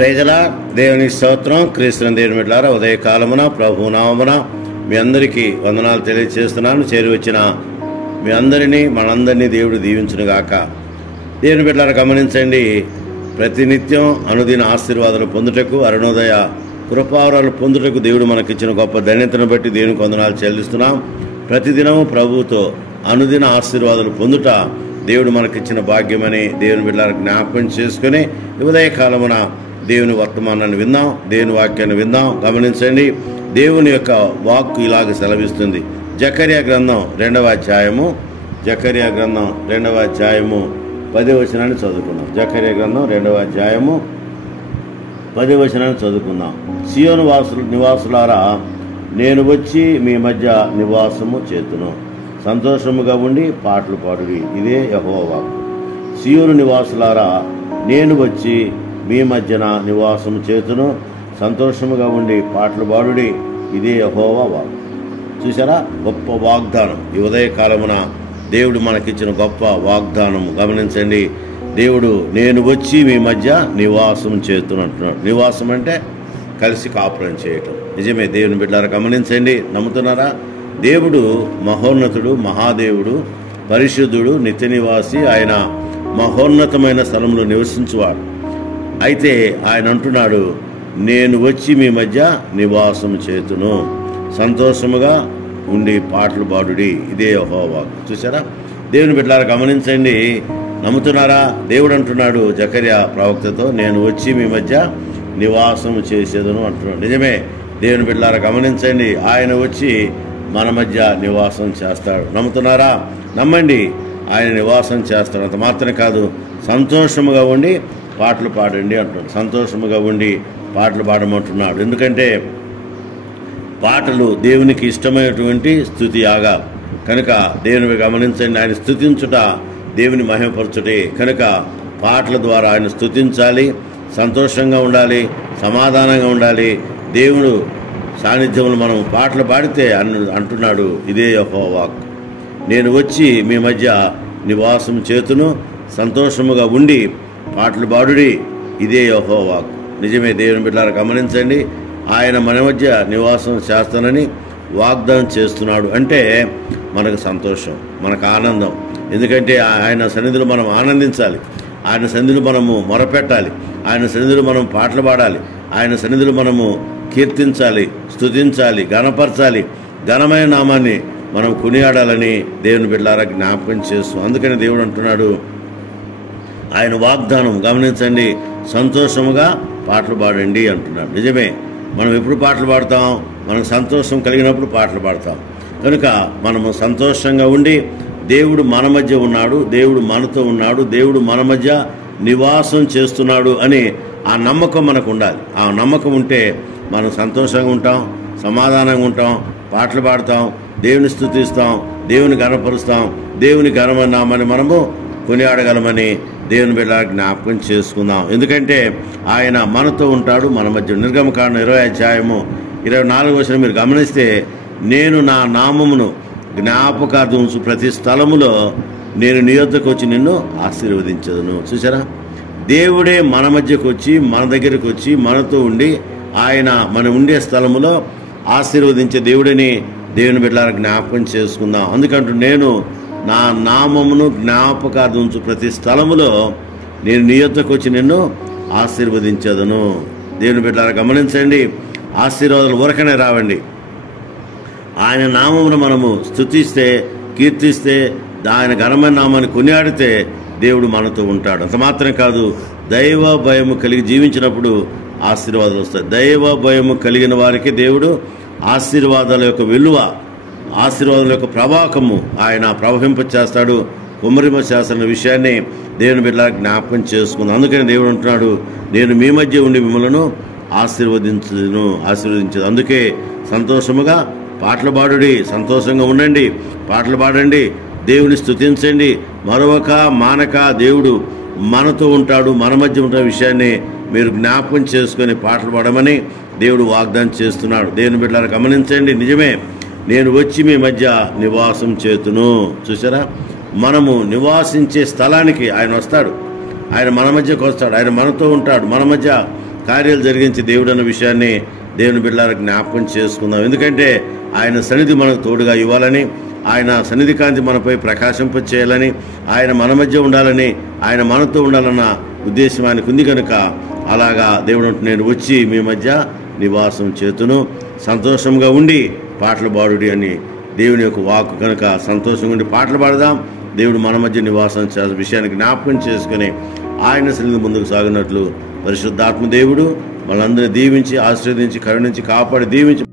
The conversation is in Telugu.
ప్రైజలా దేవుని స్తోత్రం. క్రీస్తుని దేవుని బిడ్డలారా, ఉదయకాలమున ప్రభు నామమున మీ అందరికీ వందనాలు తెలియజేస్తున్నాను. చేరి వచ్చిన మీ అందరినీ మనందరినీ దేవుడు దీవించునుగాక. దేవుని బిడ్డలారా, గమనించండి, ప్రతినిత్యం అనుదిన ఆశీర్వాదాలు పొందుటకు, అరుణోదయ కృపావరాలు పొందుటకు దేవుడు మనకిచ్చిన గొప్ప ధన్యతను బట్టి దేవునికి వందనాలు చెల్లిస్తున్నాం. ప్రతిదినము ప్రభువుతో అనుదిన ఆశీర్వాదాలు పొందుట దేవుడు మనకిచ్చిన భాగ్యమని దేవుని బిడ్డలకు జ్ఞాపకం చేసుకుని ఉదయకాలమున దేవుని వర్తమానాన్ని విందాం, దేవుని వాక్యాన్ని విందాం. గమనించండి, దేవుని యొక్క వాక్కు ఇలాగ సెలవిస్తుంది. జకర్యా గ్రంథం 2వ అధ్యాయము 10వ వచనాన్ని చదువుకుందాం. జకర్యా గ్రంథం 2వ అధ్యాయము 10వ వచనాన్ని చదువుకుందాం. సియోను నివాసులారా, నేను వచ్చి మీ మధ్య నివాసము చేతును, సంతోషముగా ఉండి పాటలు పాడుడి, ఇదే యెహోవా వాక్కు. సియోను నివాసులారా, నేను వచ్చి మీ మధ్యన నివాసము చేతును, సంతోషముగా ఉండి పాటలు పాడుడి, ఇదే యెహోవా వాక్కు. చూసారా, గొప్ప వాగ్దానం. ఈ ఉదయకాలమున దేవుడు మనకిచ్చిన గొప్ప వాగ్దానం. గమనించండి, దేవుడు నేను వచ్చి మీ మధ్య నివాసం చేతును అంటున్నాడు. నివాసం అంటే కలిసి కాపురం చేయటం. నిజమే దేవుని బిడ్డలారా, గమనించండి, నమ్ముతున్నారా? దేవుడు మహోన్నతుడు, మహాదేవుడు, పరిశుద్ధుడు, నిత్య నివాసి. ఆయన మహోన్నతమైన స్థలంలో నివసించువాడు. అయితే ఆయన అంటున్నాడు, నేను వచ్చి మీ మధ్య నివాసం చేతును, సంతోషముగా ఉండి పాటలు పాడుడి, ఇదే యెహోవా వాక్కు. చూసారా దేవుని బిడ్డలారా, గమనించండి, నమ్ముతున్నారా? దేవుడు అంటున్నాడు జకర్యా ప్రవక్తతో, నేను వచ్చి మీ మధ్య నివాసం చేసేదను అంటున్నాడు. నిజమే దేవుని బిడ్డలారా, గమనించండి, ఆయన వచ్చి మన మధ్య నివాసం చేస్తాడు. నమ్ముతున్నారా? నమ్మండి, ఆయన నివాసం చేస్తాడు. అంత మాత్రం కాదు, సంతోషముగా ఉండి పాటలు పాడండి అంటున్నాడు. సంతోషముగా ఉండి పాటలు పాడమంటున్నాడు. ఎందుకంటే పాటలు దేవునికి ఇష్టమైనటువంటి స్తుతి యాగాలు కనుక దేవుని గమనించండి, ఆయన స్తుతించుట దేవుని మహిమపరచుటే కనుక పాటల ద్వారా ఆయన స్తుతించాలి, సంతోషంగా ఉండాలి, సమాధానంగా ఉండాలి. దేవుడు సాన్నిధ్యంలో మనం పాటలు పాడితే అంటున్నాడు, ఇదే యెహోవా వాక్కు. నేను వచ్చి మీ మధ్య నివాసం చేతును, సంతోషముగా ఉండి పాటలు పాడుడి, ఇదే యెహోవా వాక్కు. నిజమే దేవుని బిడ్డలారా, గమనించండి, ఆయన మన మధ్య నివాసం చేస్తానని వాగ్దానం చేస్తున్నాడు. అంటే మనకు సంతోషం, మనకు ఆనందం. ఎందుకంటే ఆయన సన్నిధిలో మనం ఆనందించాలి, ఆయన సన్నిధిలో మనము మొరపెట్టాలి, ఆయన సన్నిధిలో మనం పాటలు పాడాలి, ఆయన సన్నిధిలో మనము కీర్తించాలి, స్తుతించాలి, ఘనపరచాలి, ఘనమైన నామాన్ని మనం కొనియాడాలని దేవుని బిడ్డలారా జ్ఞాపకం చేస్తాం. అందుకని దేవుడు అంటున్నాడు, ఆయన వాగ్దానం గమనించండి, సంతోషముగా పాటలు పాడండి అంటున్నాడు. నిజమే, మనం ఎప్పుడు పాటలు పాడతాం? మనకు సంతోషం కలిగినప్పుడు పాటలు పాడతాం. కనుక మనము సంతోషంగా ఉండి, దేవుడు మన మధ్య ఉన్నాడు, దేవుడు మనతో ఉన్నాడు, దేవుడు మన మధ్య నివాసం చేస్తున్నాడు అని ఆ నమ్మకం మనకు ఉండాలి. ఆ నమ్మకం ఉంటే మనం సంతోషంగా ఉంటాం, సమాధానంగా ఉంటాం, పాటలు పాడతాం, దేవుని స్తుతిస్తాం, దేవుని ఘనపరుస్తాం, దేవుని ఘనమన్నామని మనము కొనియాడగలమని దేవుని బిడ్డ జ్ఞాపకం చేసుకుందాం. ఎందుకంటే ఆయన మనతో ఉంటాడు, మన మధ్య. నిర్గమకాండం 20వ అధ్యాయము 24వ వచనం మీరు గమనిస్తే, నేను నా నామమును జ్ఞాపకార్థం ఉంచు ప్రతి స్థలములో నేను నీ యొద్దకు వచ్చి నిన్ను ఆశీర్వదించదును. చూసారా, దేవుడే మన మధ్యకు వచ్చి, మన దగ్గరకు వచ్చి, మనతో ఉండి, ఆయన మనం ఉండే స్థలములో ఆశీర్వదించే దేవుడిని దేవుని బిడ్డలారా జ్ఞాపకం చేసుకుందాం. అందుకంటూ నేను నా నామమును జ్ఞాపకార్థం ఉంచు ప్రతి స్థలములో నేను నీ యొద్దకు వచ్చి నిన్ను ఆశీర్వదించదును. దేవుని బిడ్డలారా, గమనించండి, ఆశీర్వాదాలు ఊరకనే రావండి. ఆయన నామమును మనము స్తుతిస్తే, కీర్తిస్తే, ఆయన ఘనమైన నామాన్ని కొనియాడితే దేవుడు మనతో ఉంటాడు. అంత మాత్రం కాదు, దైవ భయము కలిగి జీవించినప్పుడు ఆశీర్వాదాలు వస్తాయి. దైవ భయము కలిగిన వారికి దేవుడు ఆశీర్వాదాల యొక్క విలువ, ఆశీర్వాదాల యొక్క ప్రవాహము ఆయన ప్రవహింపచేస్తాడు, కుమ్మరింప చేస్తున్న విషయాన్ని దేవుని బిడ్డలకు జ్ఞాపకం చేసుకుందాం. అందుకని దేవుడు అంటున్నాడు, నేను మీ మధ్య ఉండి మిమ్మల్ని ఆశీర్వదించదు. అందుకే సంతోషముగా పాటలు పాడుడి, సంతోషంగా ఉండండి, పాటలు పాడండి, దేవుని స్తుతించండి. మరొక మానక దేవుడు మనతో ఉంటాడు, మన మధ్య ఉంటున్న విషయాన్ని మీరు జ్ఞాపకం చేసుకొని పాటలు పాడమని దేవుడు వాగ్దానం చేస్తున్నాడు. దేవుని బిడ్డలారా, గమనించండి, నిజమే, నేను వచ్చి మీ మధ్య నివాసం చేతును. చూసారా, మనము నివాసించే స్థలానికి ఆయన వస్తాడు, ఆయన మన మధ్యకు వస్తాడు, ఆయన మనతో ఉంటాడు, మన మధ్య కార్యాలు జరిగించి దేవుడు అన్న విషయాన్ని దేవుని బిడ్డలకు జ్ఞాపకం చేసుకుందాం. ఎందుకంటే ఆయన సన్నిధి మనకు తోడుగా ఇవ్వాలని, ఆయన సన్నిధి కాంతి మనపై ప్రకాశింప చేయాలని, ఆయన మన మధ్య ఉండాలని, ఆయన మనతో ఉండాలన్న ఉద్దేశం ఆయనకు ఉంది కనుక అలాగా దేవుడు నేను వచ్చి మీ మధ్య నివాసం చేతును, సంతోషంగా ఉండి పాటలు పాడుడి అని దేవుని యొక్క వాక్కు కనుక సంతోషంగా ఉండి పాటలు పాడదాం. దేవుడు మన మధ్య నివాసం చేసే విషయాన్ని జ్ఞాపకం చేసుకుని ఆయన సన్నిధి ముందుకు సాగినట్లు పరిశుద్ధాత్మ దేవుడు మనందరినీ దీవించి ఆశీర్వదించి కరుణించి కాపాడి దీవించి